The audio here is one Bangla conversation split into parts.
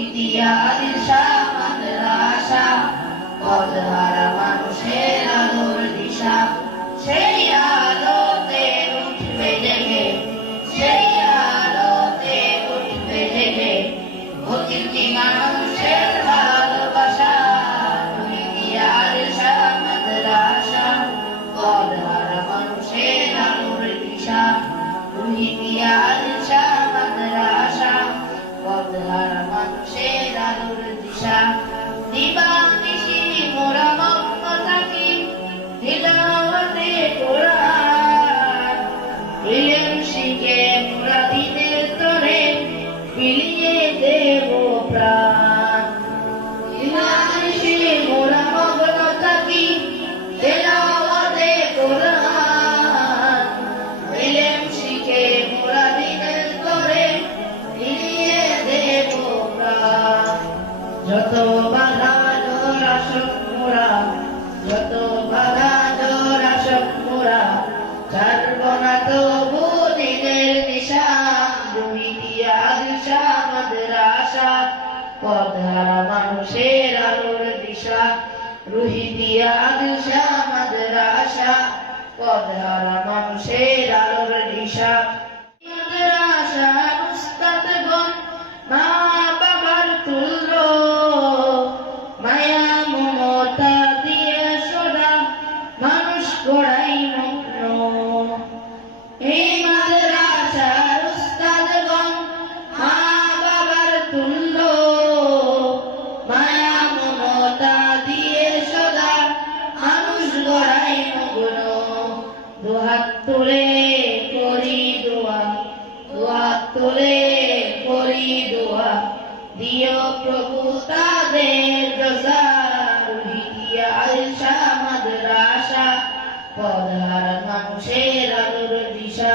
ইতিহাস মাদ্রাসা পথহারা মানুষের আলোর দিশা সেই আলোতে উঠবে জেগে সেই আলোতে উঠবে জেগে প্রতিটি মানুষের ভালোবাসা ইতিহাস মাদ্রাসা পথহারা মানুষের আলোর দিশা ইতিহাস মাদ্রাসা পথহারা মানুষের আলোর দিশা দিবানিশি মোরা মগ্ন থাকি তিলাওয়াতে কোরআন ইলম শিখে মোরা দিনের তরে বিলিয়ে দেব প্রাণ দিবানিশি মোরা মগ্ন থাকি তিলাওয়াতে কোরআন ইলম শিখে মোরা দিনের তরে বিলিয়ে দেব প্রাণ যত বাধা জোর আসুক মোরা যত বাধা জোর আসুক মোরা ছাড়ব না তবু দিনের দিশা ইতিহাস মাদ্রাসা পথহারা মানুষের আলোর দিশা ইতিহাস মাদ্রাসা পথহারা মানুষের আলোর দিশা মাদ্রাসার উস্তাদগণ মা বাবার তুল্য মায়া মমতা দিয়ে সদা মানুষ গড়াই মগ্ন এই মাদ্রাসার উস্তাদগণ মা বাবার তুল্য মায়া মমতা দিয়ে সদা মানুষ গড়াই মগ্ন দুহাত তুলে করি দোয়া দুহাত তুলে করি দোয়া দিও প্রভু তাদের জজা ইতিহাস মাদ্রাসা পথহারা মানুষের আলোর দিশা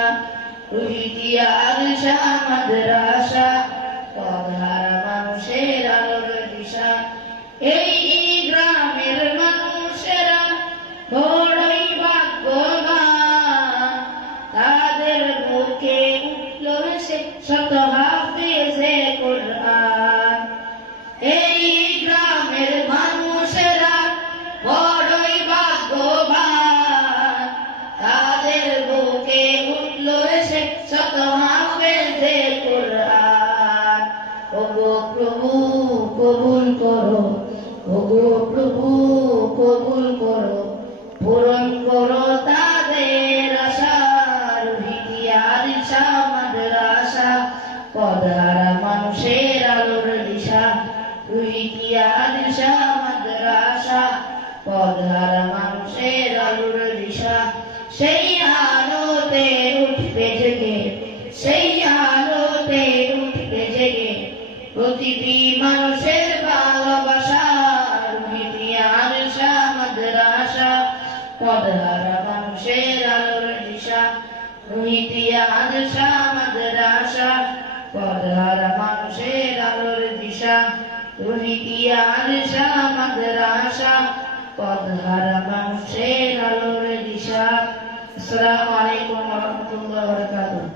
ইতিহাস মাদ্রাসা পথহারা মানুষের আলোর দিশা এই গ্রামের মানুষেরা বড়ই ভাগ্যবান তাদের বুকে উঠল সে শত হাফেজে কোরআন এই গ্রামের মানুষেরা বড়ই ভাগ্যবান তাদের বুকে উঠল সে শত হাফেজে কোরআন ওগো প্রভু কবুল করো ওগো প্রভু কবুল করো পূরণ করো তাদের আশা ইতিহাস মাদ্রাসা পথহারা মানুষের আলোর দিশা ইতিহাস মাদ্রাসা পথহারা মানুষের আলোর দিশা সেই আলোতে উঠবে জেগে সেই আলোতে উঠবে জেগে প্রতিটি মানুষের ভালোবাসা ইতিহাস মাদ্রাসা পথহারা মানুষের আলোর দিশা ইতিহাস মাদ্রাসা পথহারা মানুষের আলোর দিশা ইতিহাস মাদ্রাসা পথহারা মানুষের আলোর দিশা। আসসালামু আলাইকুম ওয়া রাহমাতুল্লাহি ওয়া বারাকাতুহু।